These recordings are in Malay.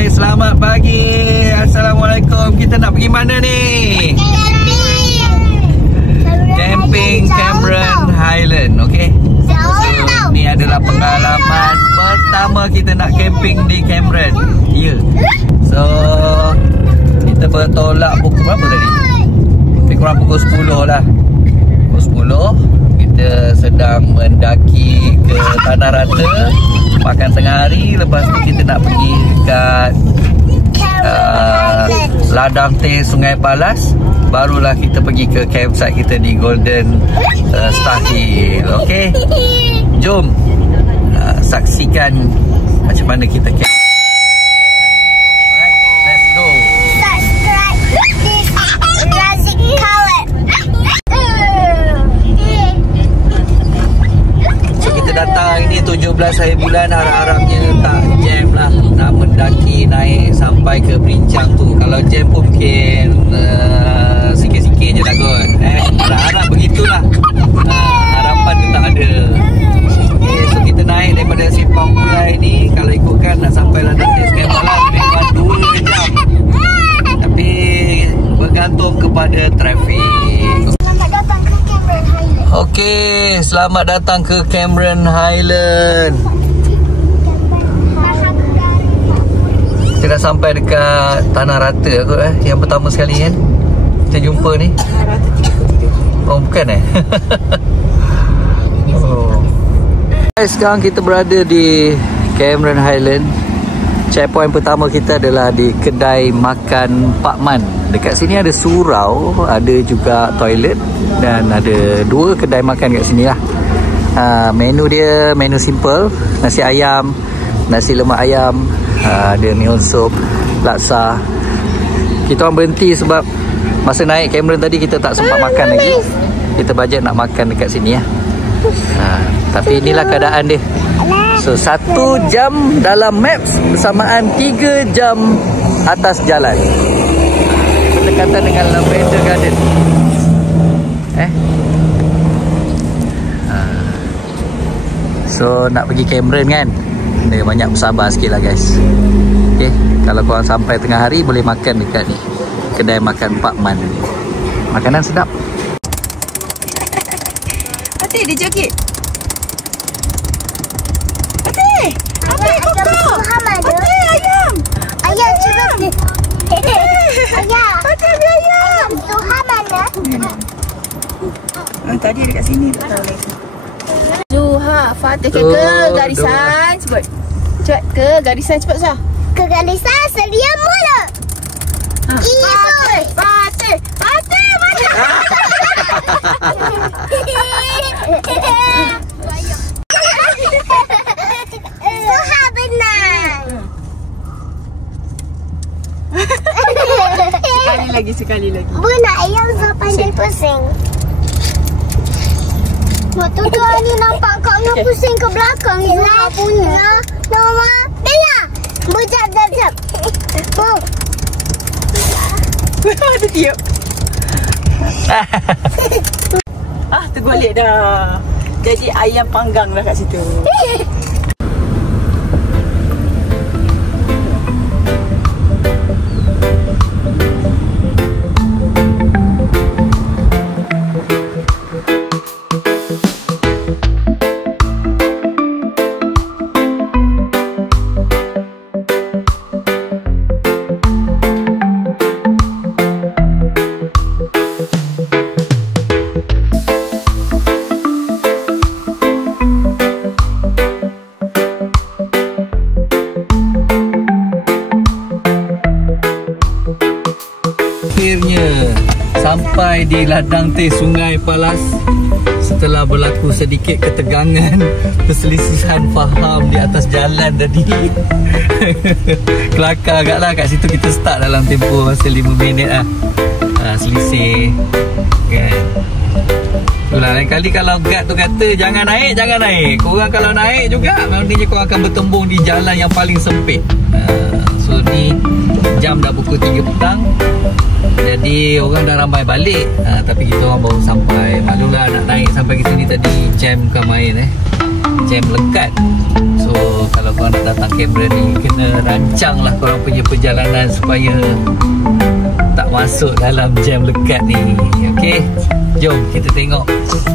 Hai, selamat pagi. Assalamualaikum. Kita nak pergi mana ni? Camping Cameron Highland. Okay. So, ni adalah pengalaman pertama kita nak camping di Cameron. Ya. So, kita bertolak pukul berapa tadi? Lebih kurang pukul 10 lah. Pukul 10 kita sedang mendaki ke Tanah Rata, makan tengah hari. Lepas tu kita nak pergi kat ladang teh Sungai Palas. Barulah kita pergi ke campsite kita di Golden Star Hill. Okay, jom saksikan macam mana kita camp. Datang ini 17 hari bulan, harap-harapnya tak jam lah. Nak mendaki naik sampai ke Berincang tu. Kalau jam pun mungkin sikit-sikit je lah kot. Harap begitulah. Harapan tu tak ada. Okay, so kita naik daripada Simpang Pulai ni. Kalau ikutkan nak sampai ladang teh Sungai Palas lebih kurang 2 jam. Tapi bergantung kepada trafik. Okey, selamat datang ke Cameron Highland. Kita dah sampai dekat Tanah Rata kot yang pertama sekali kan kita jumpa ni. Oh, bukan oh. Guys, sekarang kita berada di Cameron Highland. Checkpoint pertama kita adalah di kedai makan Pak Man. Dekat sini ada surau, ada juga toilet dan ada 2 kedai makan kat sini lah. Menu dia menu simple, nasi ayam, nasi lemak ayam, ada mihun sup, laksa. Kita orang berhenti sebab masa naik Cameron tadi kita tak sempat makan lagi. Kita bajet nak makan dekat sini ya. Tapi inilah keadaan dia. So 1 jam dalam maps bersamaan 3 jam atas jalan. Berdekatan dengan Lavender Garden. So nak pergi Cameron kan, dia banyak bersabar sikit lah guys. Okay, kalau korang sampai tengah hari boleh makan dekat ni, kedai makan Pak Man. Makanan sedap. Hati dia joget. Hati koko. Hati ayam. Ayam cukup. Ayam. Hati ayam. Tuhan mana? Tadi dekat sini tak tahu lagi. Zuha, Fatih ke garisan cepat. Cepat ke garisan cepat sah. Ke garisan sedia mula. Fatih. Fatih mana? Zuha benar. Sekali lagi. Benar ayam Zuha pandai pusing. Waktu tu ni nampak kau nak pusing ke belakang Zuha punya. Nama Bella. Berjap. Oh. Ada tiup. Tergolek dah. Jadi ayam panggang lah kat situ. Sampai di ladang teh Sungai Palas setelah berlaku sedikit ketegangan, perselisihan faham di atas jalan tadi. Kelakar agak lah kat situ. Kita start dalam tempoh masa 5 minit lah. Selisih kan. Itulah lain kali kalau guard tu kata jangan naik. Korang kalau naik juga maknanya korang akan bertembung di jalan yang paling sempit. So ni jam dah pukul 3 petang. Jadi orang dah ramai balik, tapi kita orang baru sampai. Maklumlah nak naik sampai ke sini tadi jam bukan main Jam lekat. So kalau korang nak datang Cameron ni, kena rancang lah korang punya perjalanan supaya tak masuk dalam jam lekat ni. Okay, jom kita tengok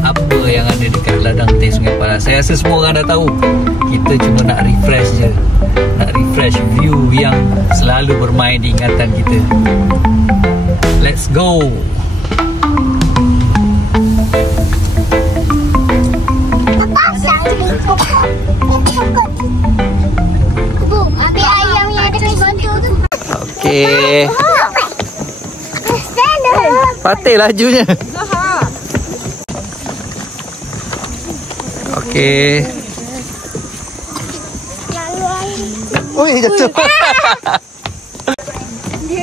apa yang ada dekat ladang teh Sungai Paras. Saya rasa semua orang dah tahu, kita cuma nak refresh je, nak refresh view yang selalu bermain di ingatan kita. Let's go. Okay. Patih lajunya. Okay. Oi, jatuh.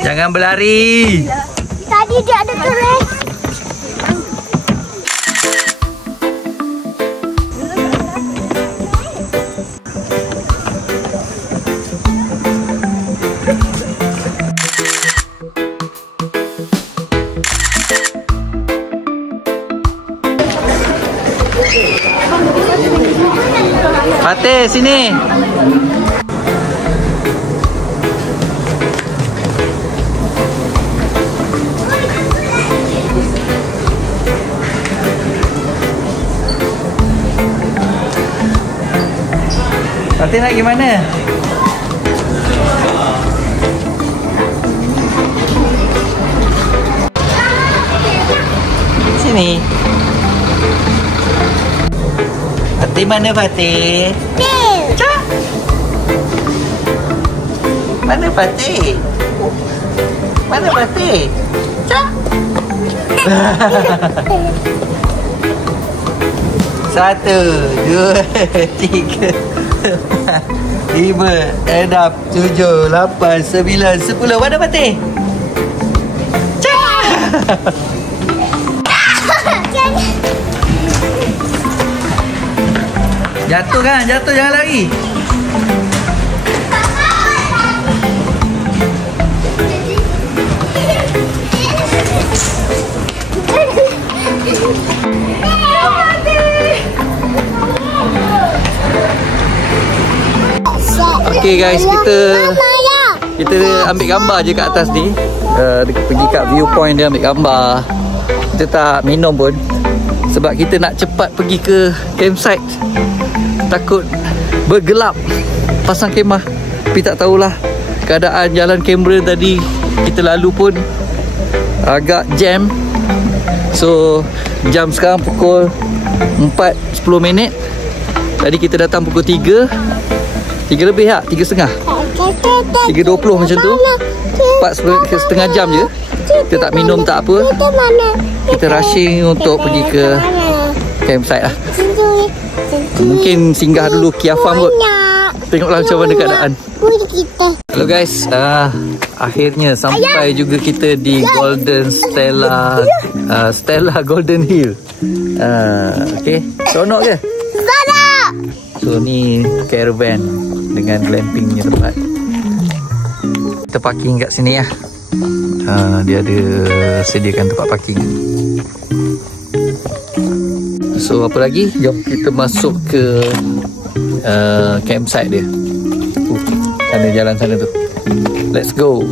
Jangan berlari. Tadi dia ada keren. Patih, sini. Patih nak pergi mana? Sini. Fatih mana Fatih? Cak. Mana Fatih? Mana Fatih? Cak. 1, 2, 3, 4, 5, 6, 7, 8, 9, 10. Mana Fatih? Cak. Jatuh kan? Jatuh, jangan lari. Okay guys, kita ambil gambar je kat atas ni. Pergi kat viewpoint dia ambil gambar. Kita tak minum pun sebab kita nak cepat pergi ke campsite. Takut bergelap pasang kemah. Tapi tak tahulah, keadaan jalan Cameron tadi kita lalu pun agak jam. So jam sekarang pukul 4.10. Tadi kita datang pukul 3 lebih tak? 3.30 3.20 macam tu. 4.5 jam je. Kita tak minum tak apa. Kita rushing untuk pergi ke campsite lah. Mungkin singgah dulu Kia Farm kot. Tengoklah macam mana keadaan. Hello guys, akhirnya sampai juga kita di Golden Stella Golden Hill. Okay, seronok ke? Seronok. So ni caravan dengan glampingnya tempat. Kita parking kat sini lah. Dia ada sediakan tempat parking. So apa lagi? Jom kita masuk ke campsite dia. Sana jalan sana tu. Let's go.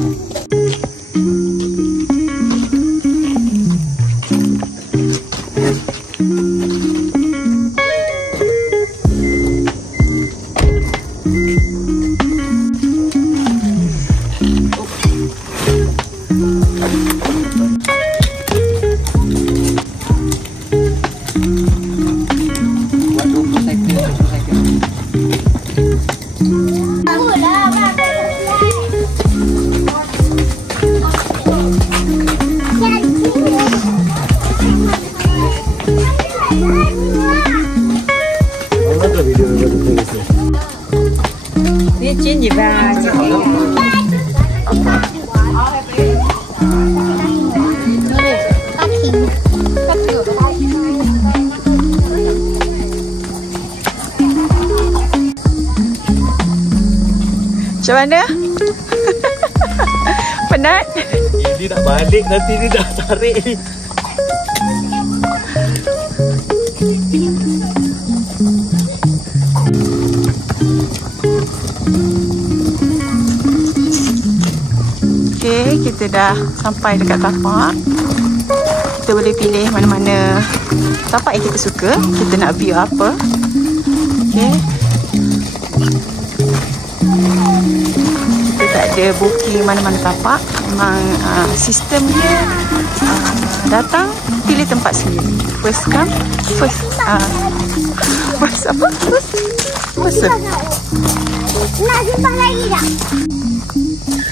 Macam mana? Penat? Dia nak balik nanti dia dah tarik ni. Okay, kita dah sampai dekat tapak. Kita boleh pilih mana-mana tapak yang kita suka. Kita nak view apa. Okay. Kita tak ada booking mana-mana tapak. Memang sistem dia datang, pilih tempat sendiri. First come, first apa? First serve. Nak simpan lagi tak?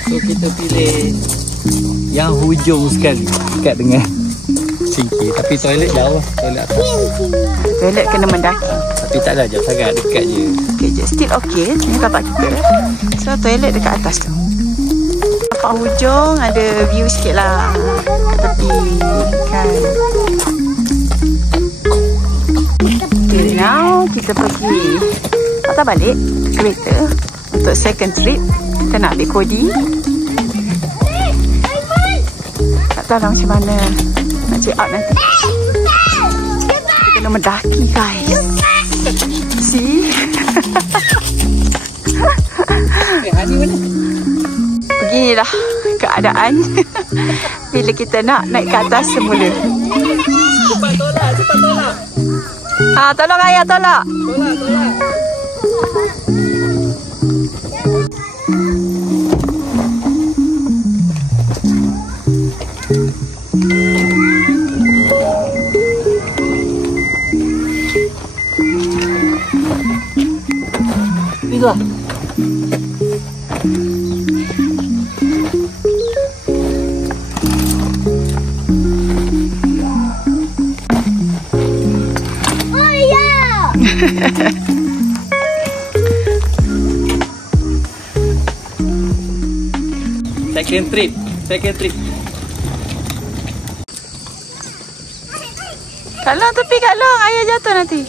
So kita pilih yang hujung sekali dekat dengan singkir. Tapi toilet jauh, toilet atas. Toilet kena mendaki. Tapi tak ada, jauh sangat, dekat je. Okay je, still okay. Ini tapak kita. So toilet dekat atas tu. Tapak hujung ada view sikit lah kat tepi kan. Okay, now kita pergi patah balik kereta untuk second trip. Kita nak ambil Kodi. Tak tahu lah macam mana nak check out nanti. Kita kena mendaki guys. See? Beginilah keadaan bila kita nak naik ke atas semula. Cepat tolak. Tolong ayah, tolak. Tolak. Itulah. Oh ya. Second trip. Kalong tepi, kalong. Ayah jatuh nanti.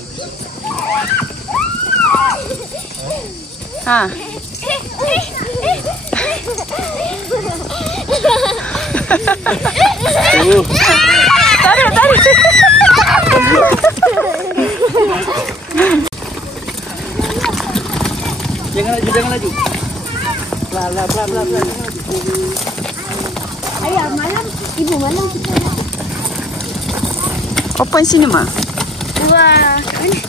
Tarik. Jangan laju. Pelan. Ayah, malam. Ibu malam kita nak. Open cinema. Wah, mana?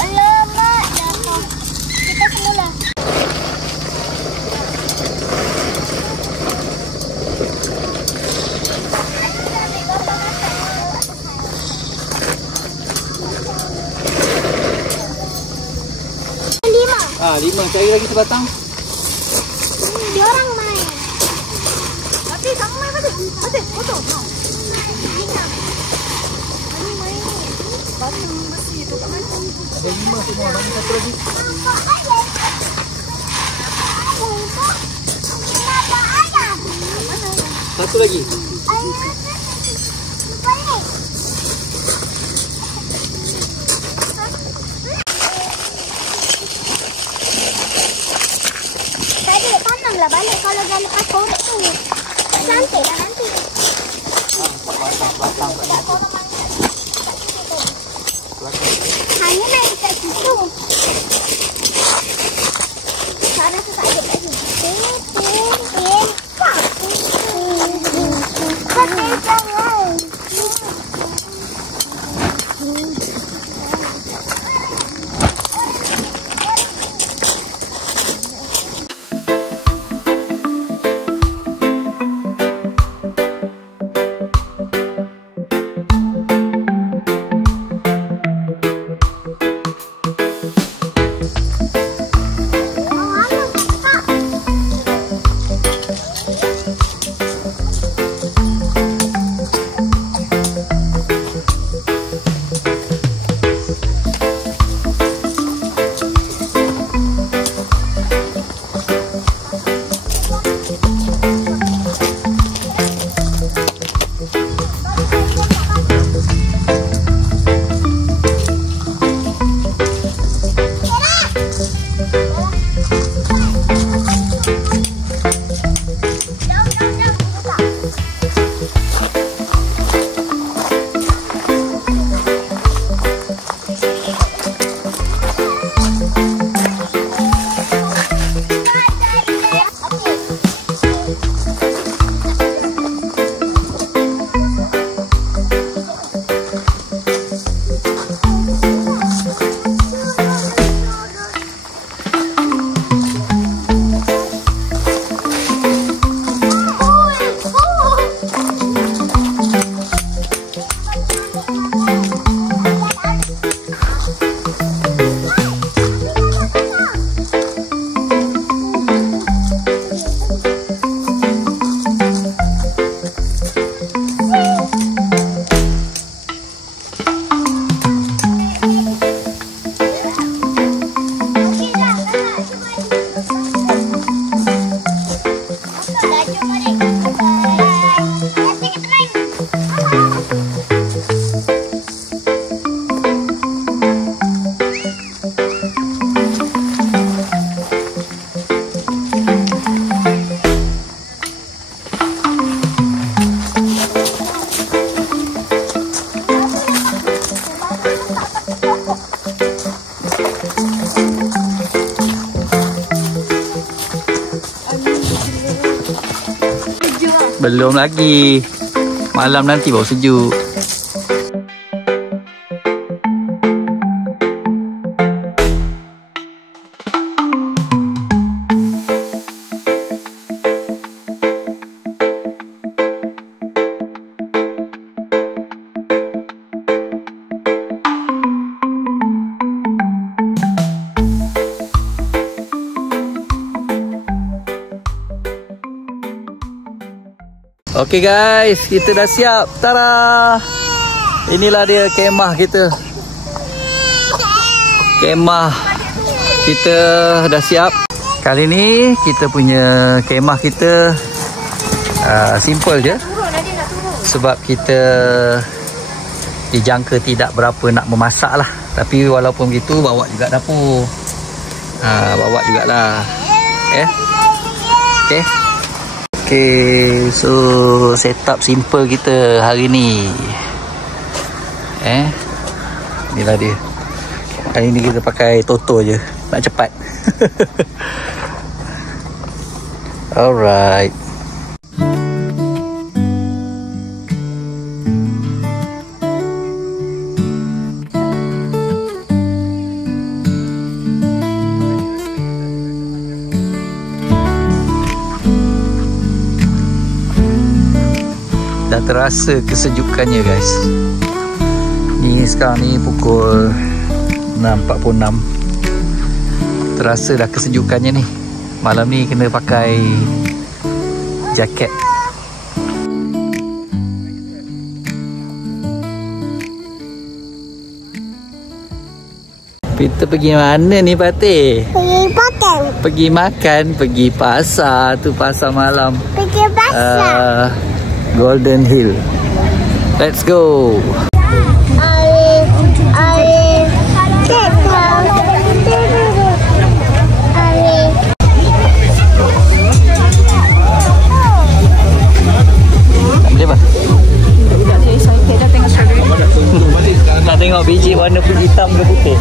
Alamak, dah. Kita semula. Lima. Cari lagi sebatang. Dia orang main. Tapi kamu main Fatih, foto. Batu besi tu kat mana? Ada 5 semua, mana satu lagi? Satu lagi. Balik kalau dah lepas korek tu. Cantik dah nanti. Hanya main kat situ. Sekarang tu tak ada lagi. Belum lagi. Malam nanti baru sejuk. Okey guys, kita dah siap. Tada! Inilah dia kemah kita. Kemah kita dah siap. Kali ni kita punya kemah kita simple je. Sebab kita dijangka tidak berapa nak memasak lah. Tapi walaupun begitu, bawa juga dapur. Bawa jugalah. Okay. Okay, so setup simple kita hari ni. Inilah dia. Hari ni kita pakai Toto je. Nak cepat. Alright. Dah terasa kesejukannya guys. Ni sekarang ni pukul 6.46. Terasa dah kesejukannya ni. Malam ni kena pakai jaket. Kita pergi mana ni Fatih? Pergi makan. Pergi makan, pergi pasar. Tu pasar malam. Pergi pasar. Golden Hill. Let's go. Boleh apa? Nak tengok biji warna hitam ke putih?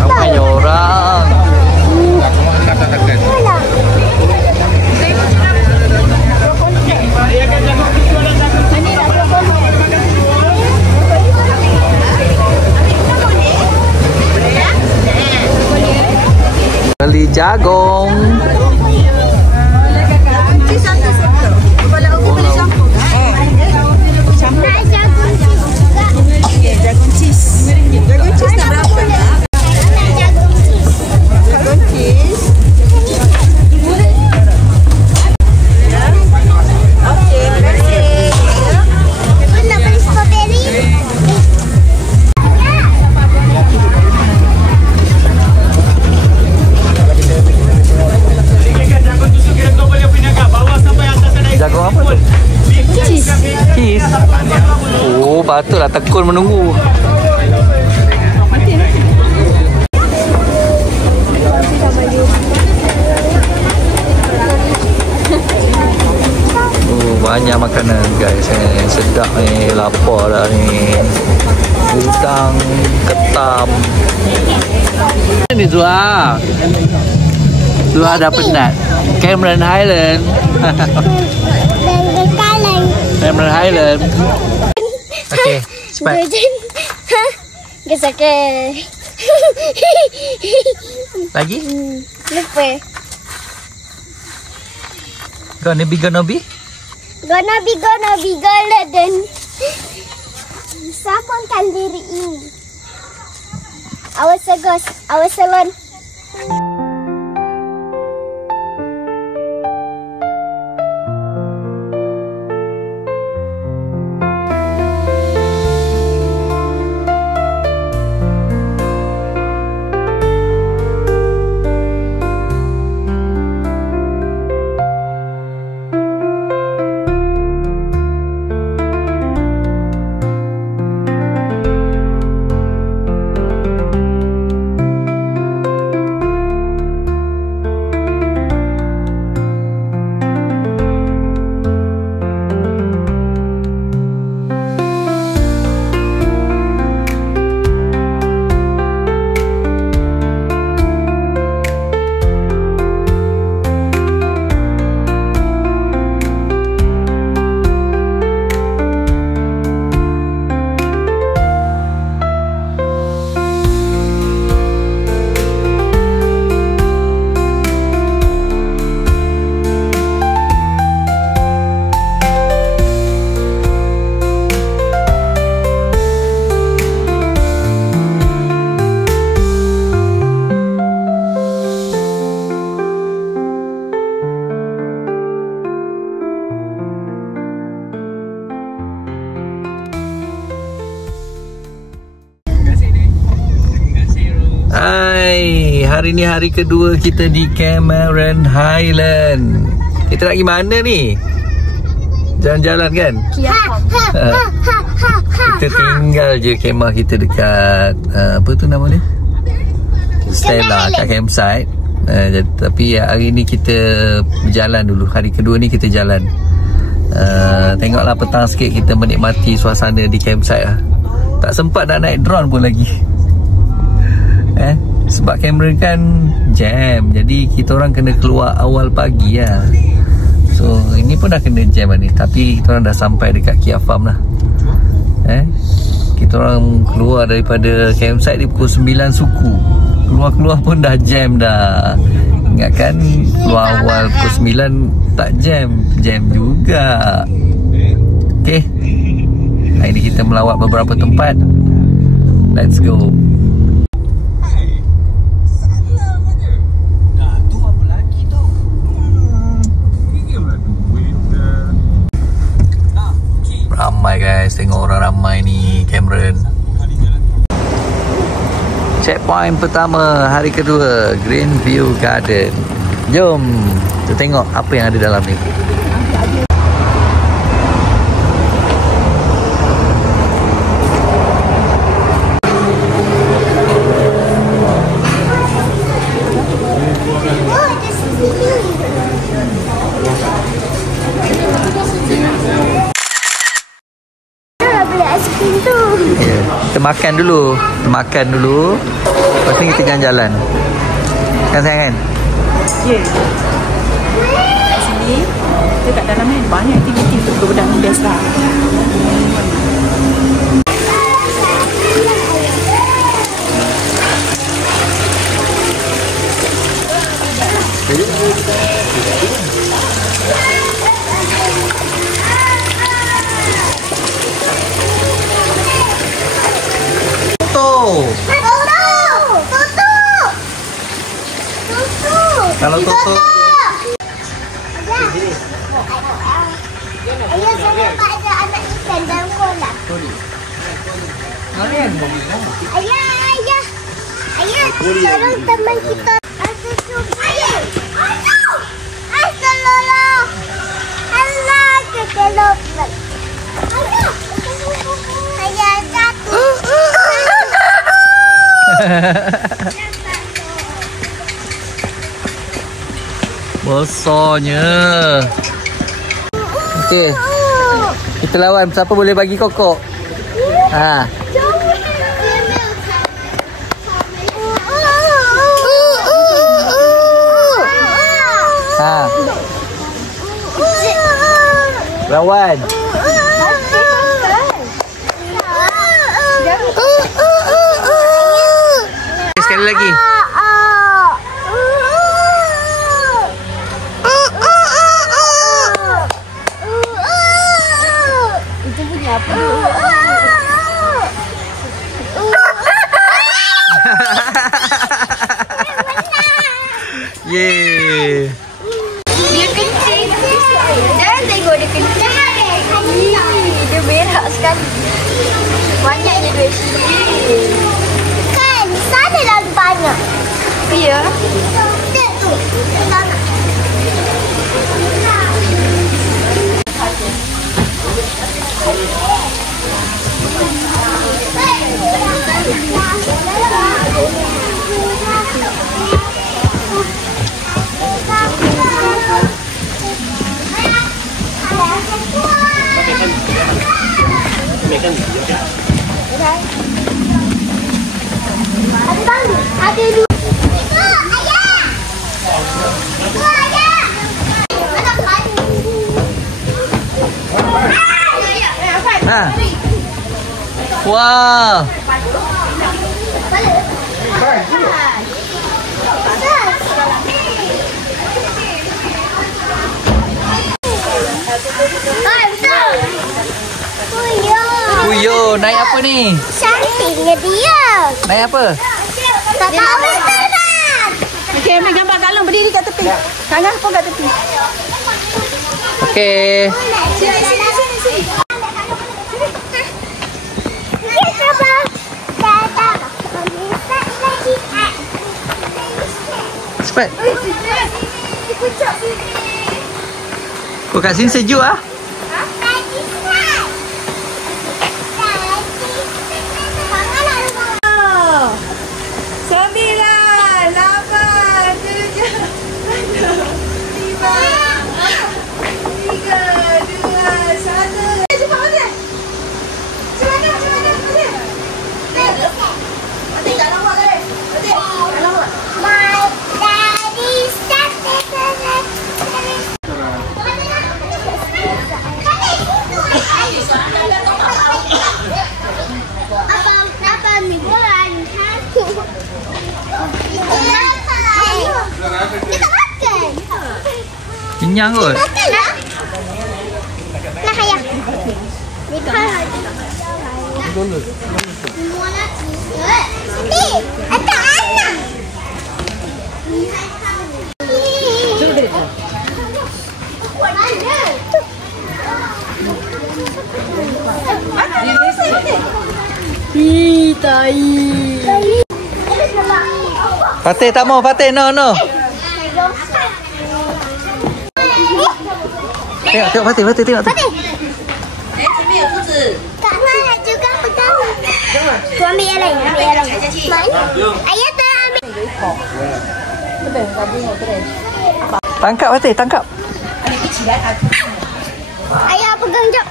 Ramai orang. Beli jagung. Jagung apa tu? Cheese. Oh, patutlah tekun menunggu. Oh, banyak makanan guys. Sedap ni, lapar dah ni. Udang, ketam. Ni Zua. Zua dah penat. Cameron Highland. Cameron Highland. Okay, cepat. Kesakit. Lagi? Lupa. Gonna be. Gonna be golden. Sambungkan diri ini. Awas segos, awas salon. Hai, hari ni hari kedua kita di Cameron Highland. Kita nak pergi mana ni? Jalan-jalan kan? Kita tinggal je kemah kita dekat apa tu nama dia? Stella kat campsite. Tapi hari ni kita berjalan dulu. Hari kedua ni kita jalan. Tengoklah petang sikit kita menikmati suasana di campsite lah. Tak sempat nak naik drone pun lagi. Sebab kamera kan jam. Jadi kita orang kena keluar awal pagi lah. So ini pun dah kena jam lah ni. Tapi kita orang dah sampai dekat Kia Farm lah. Kita orang keluar daripada campsite di pukul 9 suku. Keluar-keluar pun dah jam dah. Ingatkan keluar awal pukul 9 tak jam. Jam juga. Okay, hari ni kita melawat beberapa tempat. Let's go. Ramai guys, tengok orang ramai ni Cameron. Checkpoint pertama hari kedua, Greenview Garden. Jom kita tengok apa yang ada dalam ni. Kita makan dulu. Lepas ni kita jalan-jalan. Kan sayang kan? Ya. Kat sini kita kat dalam ni banyak aktiviti untuk budak ni biasa. Kalau Toto Ayah, saya nampak ada anak ikan dalam kolam. Ayah, tolong teman kita. Astagfirullah. Allah kekelopan. Ayah jatuh. besarnya. Okey, kita lawan siapa boleh bagi kokok. Ha. Ha. Lawan. Sekali lagi. Itu punya apa? Yeay. Dia kencing. Jangan tengok dia kencing. Dia berak sekali. Banyaknya duit sini. Kan, sana lagi banyak. Ya. Lihat tu. Sana. Ada dulu. Ayah. Ayah. Ha. Wah. Puyo, naik apa ni? Cantiknya dia. Naik apa? Tak tahu terbang. Okey, ambil gambar kat dalam, berdiri kat tepi. Tangan pun kat tepi. Okey. Sini. Kita terbang. Tak tahu. Lagi. Cepat. Oh, kat sini sejuk ah. Kenyang kot. Nak ayah. Ni pahal. Ni, ada anak. Fatih tak mau, Fatih. No. Tengok Fatih, tengok tu. Tak nak juga pegang. Tu ambil yang lain, Mana? Ayah tak ambil. Tangkap Fatih, tangkap. Ayah pegang jap.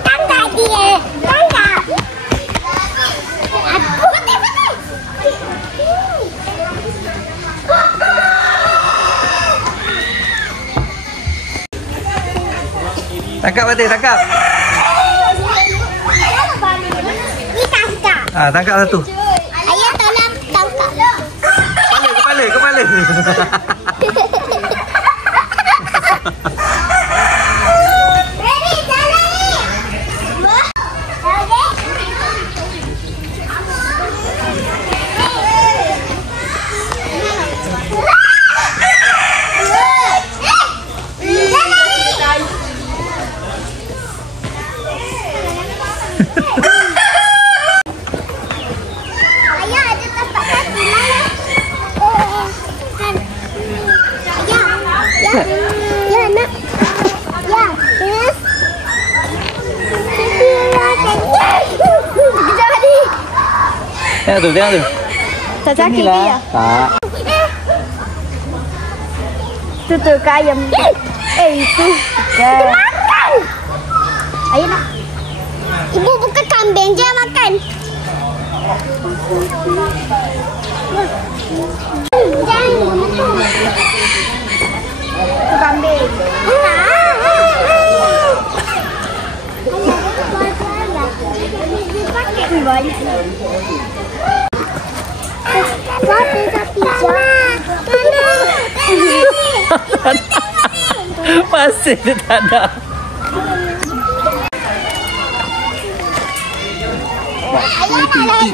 Tangkap dia. Tangkap. Fatih. Tangkap Fatih, tangkap. Ni tangkap. Tangkap satu. Ayah tolong tangkap. Kepala. Ready, jalan ni. Ayah ada tempat kaki mana? Ya nak. Ya, yes. Jadi. Tengok tu. Tak sakit ke ya? Tak. Tu ke ayam. Itu. Makan. Ayah nak. Ibu bukan kambing je makan. Jangan. Tu kambing. Masih dia tak ada. Ayah nak lagi?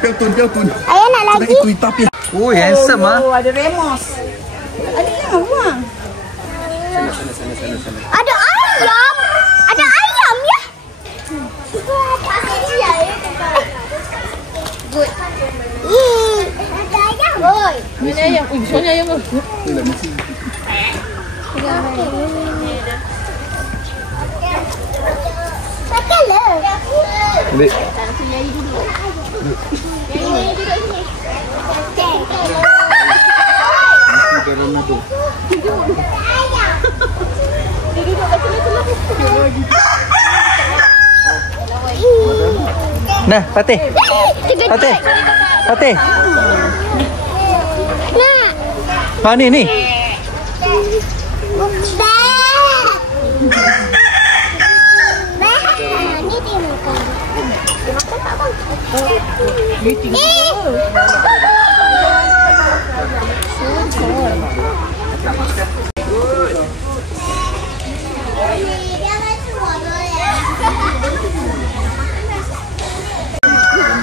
不要蹲，不要蹲， Ayah nak 那 lagi? 一堆大便。 Oh, handsome ah. Oh, ada remos. Ada yang apa? Ada ayam. Ada ayam ya? Good. Ada ayam. Oi. Ini ayam. Soalnya ayam tu. 对了，没事。 Makanlah. Ambil. Dalam itu. Nah, Fatih. Fatih. Nak. Ni.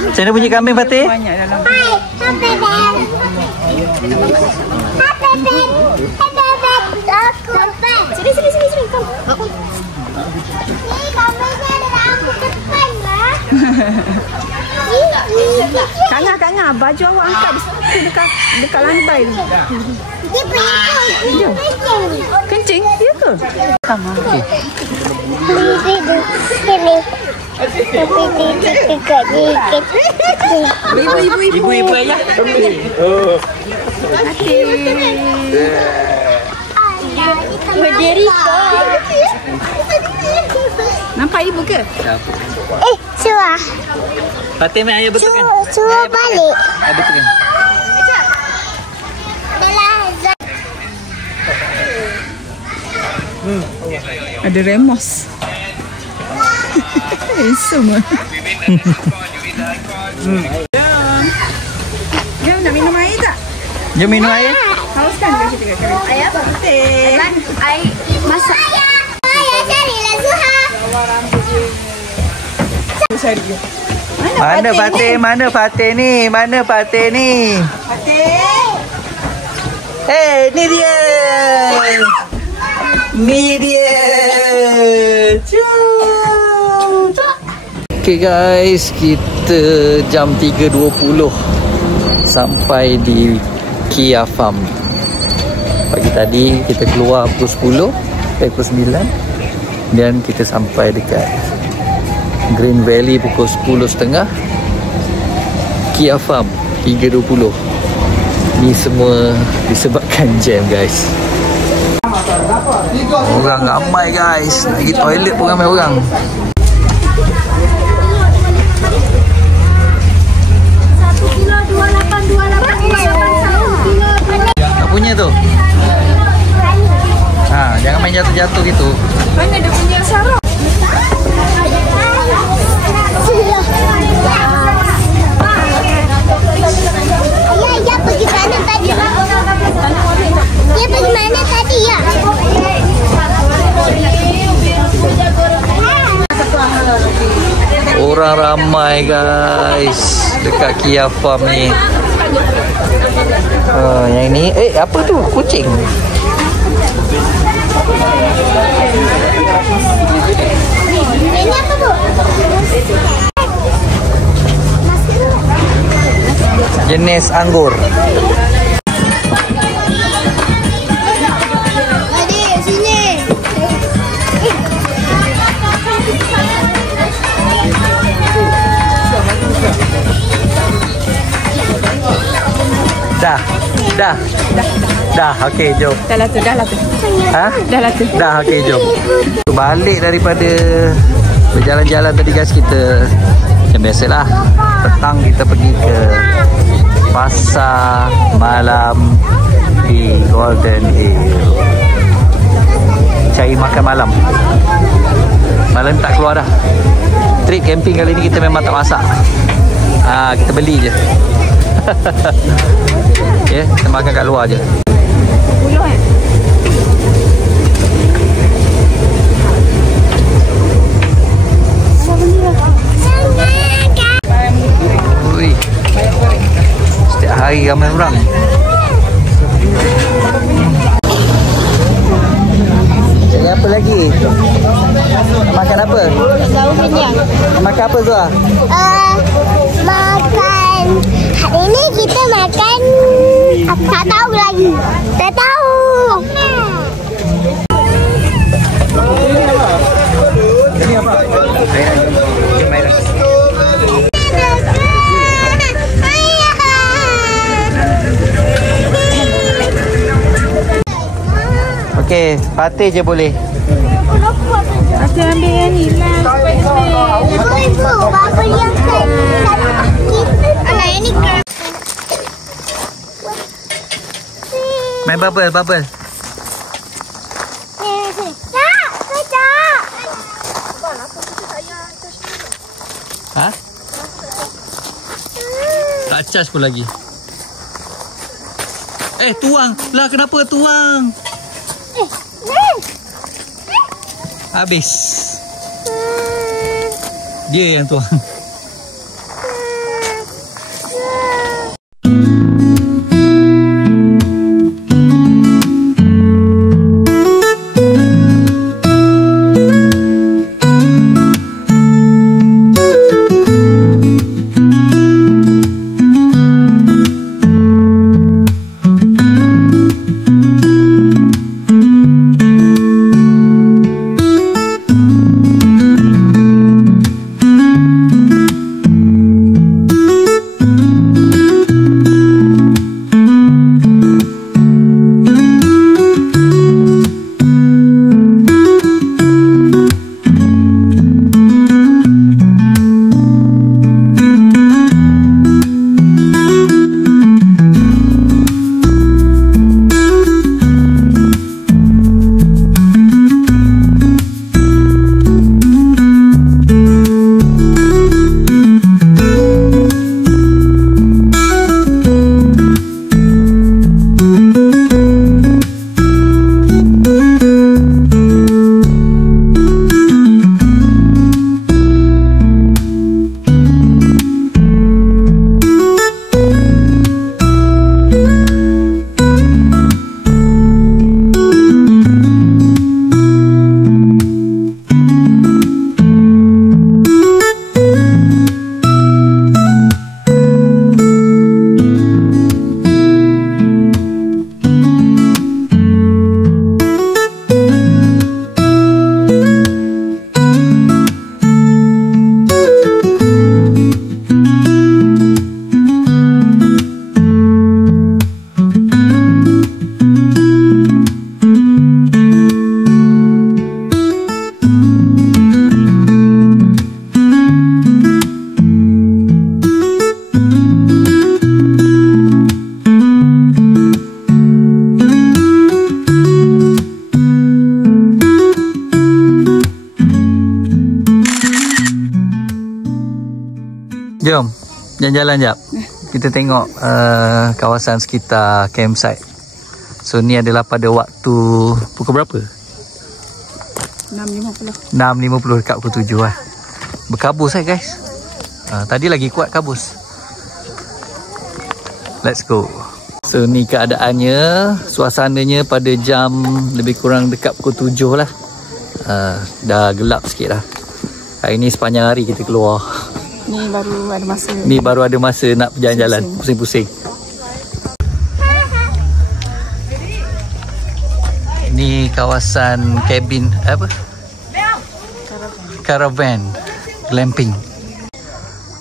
Macam mana bunyi kambing, Fatih? Banyak dalam. Hai, happy bed. Happy bed. Happy bed. Aku bed. Sini. Kom. Ni kambingnya ada lampu depan lah. Kak Ngah, baju awak angkat dekat lantai tu. Dia pergi Kencing? Ya ke? Sama. Okey. sini. Tapi dia dekat dikit. Ibu ayah. Berdiri kau. Nampak ibu ke? Suah. Fatih main ayah betul kan? Suah balik. Betul kan? Ada remos. Semua. Jom nak minum air tak? Jom minum air. Haus kan kita kena. Air apa? Teh. Air masak. Ayah carilah Zuha. Cari. Mana Fatih? Mana Fatih ni? Mana Fatih ni? Fatih. Hey, ni dia. Ni dia. Okay guys, kita jam 3.20 sampai di Kia Farm. Pagi tadi kita keluar pukul 10, pukul 9 dan kita sampai dekat Green Valley pukul 10.30. Kia Farm 3.20. Ni semua disebabkan jam guys. Orang ramai guys. Nak pergi toilet pun ramai orang. Tak punya tu. Jangan main jatuh-jatuh gitu. Mana dia punya sarap? Ayah pergi mana tadi? Dia pergi mana tadi ya? Orang ramai guys dekat Kia Farm ni. Yang ni, apa tu? Kucing. Ini apa tu? Jenis anggur. Adik, sini. Dah, okey, jom. Dah lah tu. Ha? Dah lah tu. Dah, okey, jom. Balik daripada berjalan-jalan tadi guys, kita macam biasalah, petang kita pergi ke pasar malam di Golden Hill. Cari makan malam. Malam tak keluar dah. Trip camping kali ni kita memang tak masak. Kita beli je. Ya, kita makan kat luar je. Ui. Setiap hari ramai orang. Jadi apa lagi? Makan apa? Tahu kenyang. Makan apa tu ah? Makan. Hari ni kita makan. Tak tahu lagi. Tak tahu. Ini apa? Okey, Fatih je boleh. Fatih ambil yang ni lah. Ibu, bapa yang alah yang ni kan. Main bubble. Tak, kejap. Ha? Tak charge pun lagi. Tuang. Lah kenapa tuang? Habis. Dia yang tuang. Jalan-jalan jap. Kita tengok kawasan sekitar campsite. So ni adalah pada waktu pukul berapa? 6.50. 6.50 dekat pukul 7 lah. Berkabus guys. Tadi lagi kuat kabus. Let's go. So ni keadaannya, suasananya pada jam lebih kurang dekat pukul 7 lah. Dah gelap sikit lah. Hari ni sepanjang hari kita keluar. Ni baru ada masa. Ni baru ada masa nak berjalan-jalan, pusing-pusing. Ni kawasan cabin apa? Caravan glamping.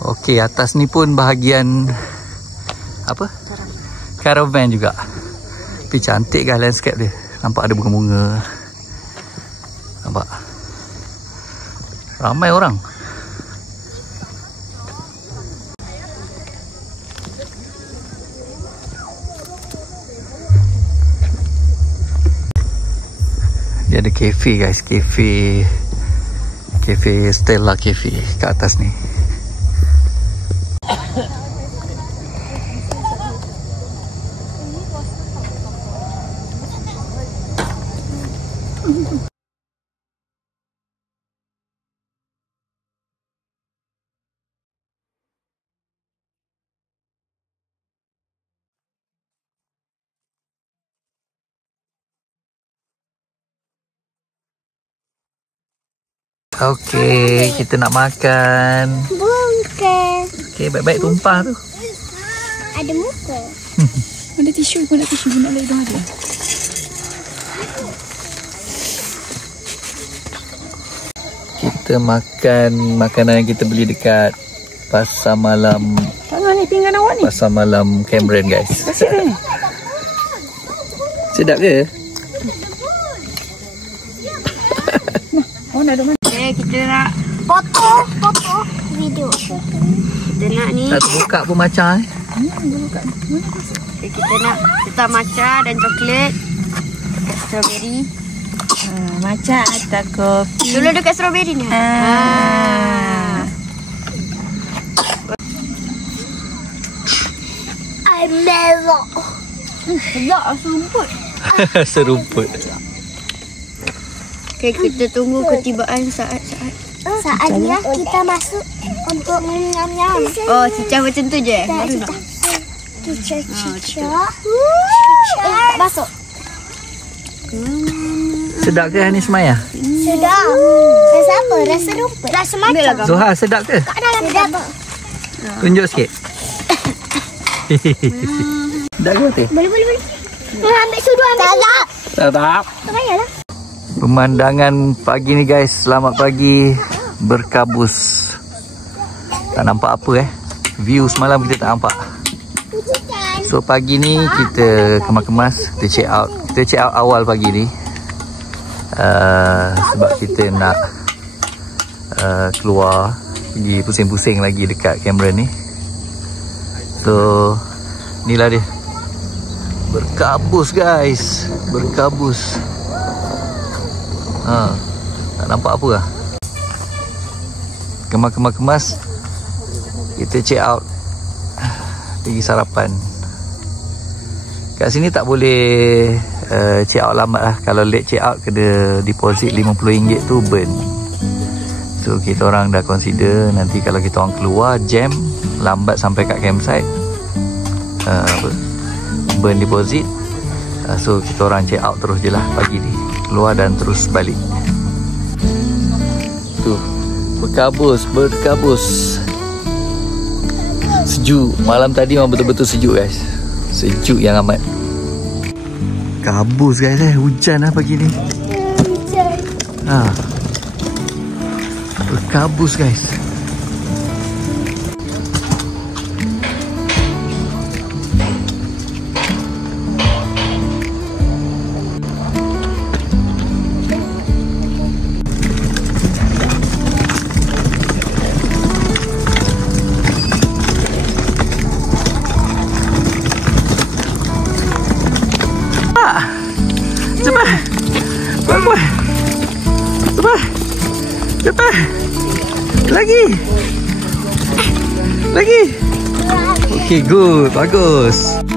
Okey, atas ni pun bahagian apa? Caravan juga. Tapi cantik kan landscape dia. Nampak ada bunga-bunga. Nampak? Ramai orang. Dia ada cafe guys, cafe Stella Cafe kat atas ni. Okey, kita nak makan. Bukan. Okey, baik-baik tumpah tu. Ada muka. Ada tisu pun, nak tisu pun nak lepas ada. Kita makan makanan yang kita beli dekat Pasar Malam. Tangan ni pinggan awak ni. Pasar Malam Cameron guys. Kasih ni. Sedap ke? Oh, nak ada mana? Kita nak foto video. Kita nak ni. Tak terbuka pun macam Okay, kita matcha dan coklat. Strawberry. Matcha atau kopi. Dulu dekat strawberry ni. I mellow. Sedap serumput. serumput. Okay, kita tunggu ketibaan saat-saat. Saatnya kita masuk untuk nyam-nyam. Oh, cicah macam tu je? Baru nak. Cicah. Masuk. Sedap ke ni Semaya? Sedap. Rasa apa? Rasa rumput. Rasa macam. Zoha, sedap ke? Sedap. Tunjuk sikit. Sedap ke Teh? Boleh. Ambil sudu, ambil sudu. Sedap. Tak payahlah. Pemandangan pagi ni guys, selamat pagi. Berkabus. Tak nampak apa View semalam kita tak nampak. So pagi ni kita kemas-kemas, kita check out. Kita check out awal pagi ni. Sebab kita nak keluar pergi pusing-pusing lagi dekat Cameron ni. So inilah dia. Berkabus guys, berkabus. Tak nampak apa lah. Kemas-kemas kita check out, pergi sarapan. Kat sini tak boleh check out lambat lah. Kalau late check out kena deposit RM50 tu burn. So kita orang dah consider nanti kalau kita orang keluar jam lambat sampai kat campsite, burn deposit. So kita orang check out terus je lah pagi ni, keluar dan terus balik. Tuh, berkabus. Sejuk. Malam tadi memang betul-betul sejuk guys. Sejuk yang amat. Kabus guys hujan lah pagi ni. Hujan. Berkabus guys. Cepat. Lagi. Okay, good. Bagus.